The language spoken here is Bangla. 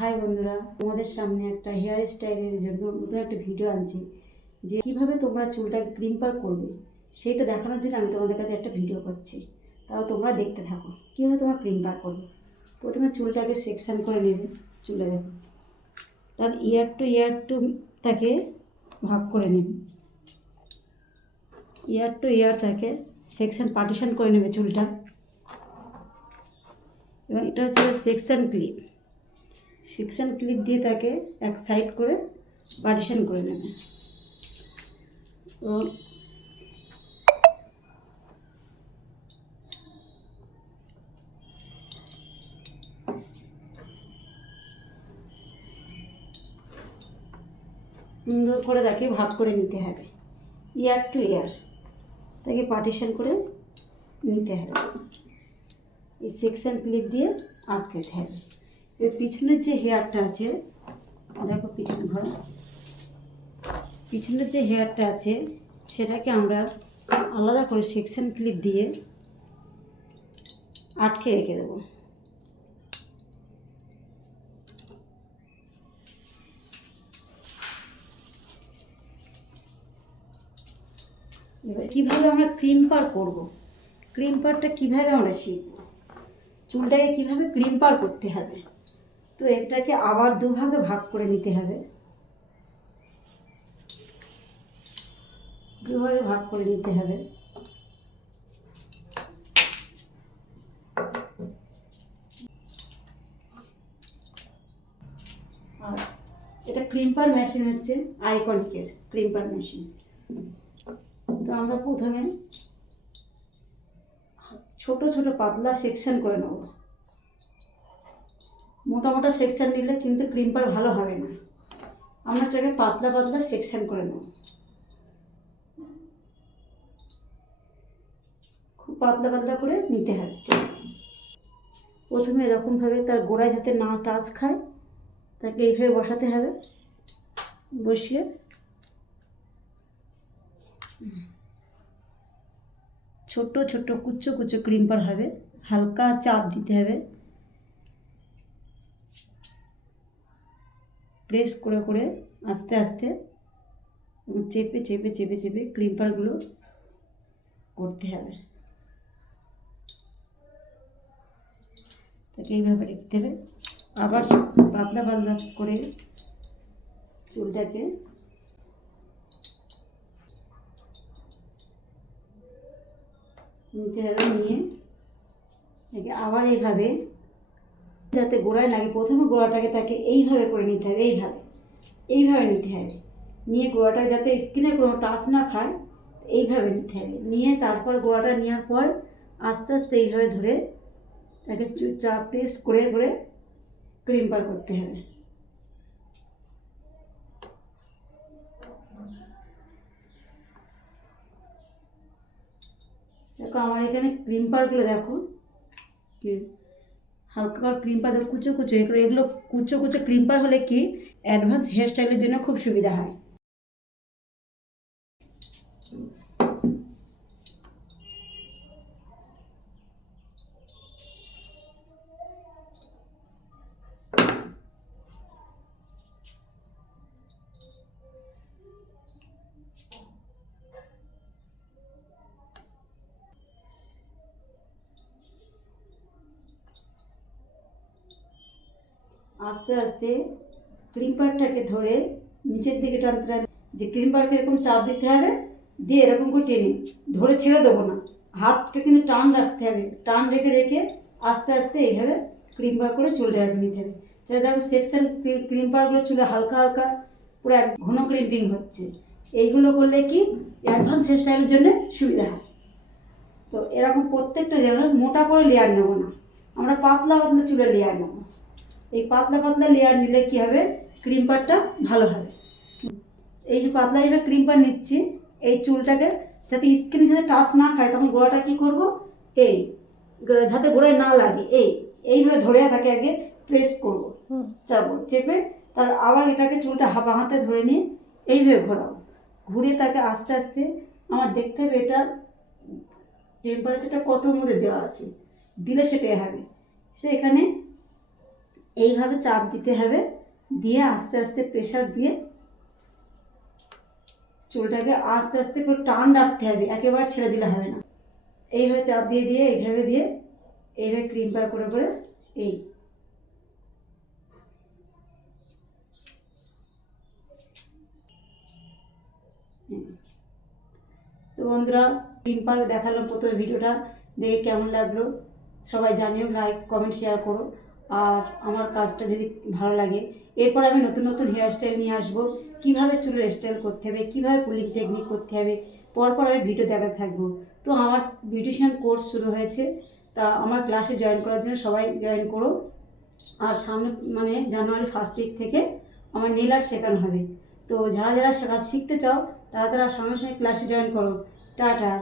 হাই বন্ধুরা, তোমাদের সামনে একটা হেয়ার স্টাইলের জন্য নতুন একটা ভিডিও আনছি যে কিভাবে তোমরা চুলটাকে ক্রিম্পার করবে সেটা দেখানোর জন্য আমি তোমাদের কাছে একটা ভিডিও করছি। তাও তোমরা দেখতে থাকো কীভাবে তোমরা ক্রিম্পার করবে। প্রথমে চুলটাকে সেকশন করে নেবে। চুলে দেখো, তার ইয়ার টু তাকে ভাগ করে নেবে। ইয়ার টু ইয়ার তাকে সেকশন পার্টিশন করে নেবে চুলটা। এবং এটা হচ্ছে সেকশন ক্লিপ। সেকশন ক্লিপ দিয়ে তাকে এক সাইড করে পার্টিশন করে নেবে। এবং সুন্দর করে তাকে ভাগ করে নিতে হবে। ইয়ার টু ইয়ার তাকে পার্টিশন করে নিতে হবে। এই সেকশন ক্লিপ দিয়ে আটকাতে হবে। এর পিছনের যে হেয়ারটা আছে, দেখো পিছনে ঘোরা, পিছনের যে হেয়ারটা আছে সেটাকে আমরা আলাদা করে সেকশন ক্লিপ দিয়ে আটকে রেখে দেবো। এবার কীভাবে আমরা ক্রিম্পার করব, ক্রিম্পারটা কীভাবে আমরা শিখব, চুলটাকে কীভাবে ক্রিম্পার করতে হবে। তো এটাকে আবার দুভাগে ভাগ করে নিতে হবে। দুভাগে ভাগ করে নিতে হবে। আর এটা ক্রিম্পার মেশিন হচ্ছে আইকনিকের ক্রিম্পার মেশিন। তো আমরা প্রথমে ছোট ছোট পাতলা সেকশন করে নেব। মোটা মোটা সেকশন নিলে কিন্তু ক্রিম্পার ভালো হবে না। আমরা এটাকে পাতলা পাতলা সেকশন করে নেব। খুব পাতলা পাতলা করে নিতে হবে। প্রথমে এরকমভাবে তার গোড়ায় যাতে না টাচ খায় তাকে এইভাবে বসাতে হবে। বসিয়ে ছোট ছোট কুচো কুচো ক্রিম্পার হবে। হালকা চাপ দিতে হবে। প্রেস করে করে আস্তে আস্তে চেপে চেপে চেপে চেপে ক্রিম্পারগুলো করতে হবে। তাকে এইভাবে রেখে হবে। আবার পাতলা পাতলা করে চুলটাকে নিতে হবে। নিয়ে তাকে আবার এইভাবে যাতে গোড়ায় লাগে, প্রথমে গোড়াটাকে তাকে এইভাবে করে নিতে হবে। এইভাবে নিতে হবে। নিয়ে গোড়াটা যাতে স্কিনে কোনো টাচ না খায় এইভাবে নিতে হবে। নিয়ে তারপর গোড়াটা নেওয়ার পর আস্তে আস্তে এইভাবে ধরে তাকে চাপ প্রেস করে করে ক্রিম্পার করতে হবে। দেখো আমার এখানে ক্রিম্পারগুলো দেখো, হালকা ক্রিম্পার দেখো কুচো কুচো। এগুলো কুচো কুচো ক্রিম্পার হলে কি অ্যাডভান্স হেয়ার স্টাইলের জন্য খুব সুবিধা হয়। আস্তে আস্তে ক্রিম্পারটাকে ধরে নিচের দিকে টানতে হবে। যে ক্রিম্পারকে এরকম চাপ দিতে হবে, দিয়ে এরকম করে টেনে ধরে ছেড়ে দেবো না। হাতটা কিন্তু টান রাখতে হবে। টান রেখে রেখে আস্তে আস্তে এইভাবে ক্রিম্পার করে চুলটা রাখে নিতে হবে। সেটা দেখো সেকশন ক্রিম্পারগুলো চুলে হালকা হালকা পুরো এক ঘন ক্রিম্পিং হচ্ছে। এইগুলো করলে কি অ্যাডভান্স হেয়ার স্টাইলের জন্য সুবিধা হয়। তো এরকম প্রত্যেকটা জায়গায় মোটা করে লেয়ার নেবো না, আমরা পাতলা পাতলা চুলে লেয়ার নেবো। এই পাতলা পাতলা লেয়ার নিলে কী হবে, ক্রিম্পারটা ভালো হবে। এই যে পাতলা এইভাবে ক্রিম্পার নিচ্ছি, এই চুলটাকে যাতে স্কিনে যাতে টাচ না খায় তখন গোড়াটা কী করবো, এই যাতে গোড়ায় না লাগে এইভাবে ধরে তাকে আগে প্রেস করবো, চাপবো, চেপে তার আবার এটাকে চুলটা বাঁ হাতে ধরে নিয়ে এইভাবে ঘোরাবো। ঘুরিয়ে তাকে আস্তে আস্তে আমার দেখতে হবে এটা টেম্পারেচারটা কতর মধ্যে দেওয়া আছে, দিলে সেটাই হবে। সে এখানে এইভাবে চাপ দিতে হবে, দিয়ে আস্তে আস্তে প্রেশার দিয়ে চুলটাকে আস্তে আস্তে পুরো টান রাখতে হবে, একেবারে ছেড়ে দিলে হবে না। এইভাবে চাপ দিয়ে দিয়ে এইভাবে দিয়ে এইভাবে ক্রিম পার করে করে এই তো বন্ধুরা, ক্রিম পার দেখালাম প্রথমে, ভিডিওটা দেখে কেমন লাগলো সবাই জানিও, লাইক কমেন্ট শেয়ার করো। আর আমার কাজটা যদি ভালো লাগে, এরপর আমি নতুন নতুন হেয়ার স্টাইল নিয়ে আসবো, কীভাবে চুলের স্টাইল করতে হবে, কীভাবে পুলিং টেকনিক করতে হবে, পরপর আমি ভিডিও দেখাতে থাকবো। তো আমার বিউটিশিয়ান কোর্স শুরু হয়েছে, তা আমার ক্লাসে জয়েন করার জন্য সবাই জয়েন করো। আর সামনে মানে জানুয়ারি 1 উইক থেকে আমার নেল আর্ট শেখানো হবে। তো যারা যারা শেখা শিখতে চাও তারা তারা সঙ্গে সঙ্গে ক্লাসে জয়েন করো। টাটা।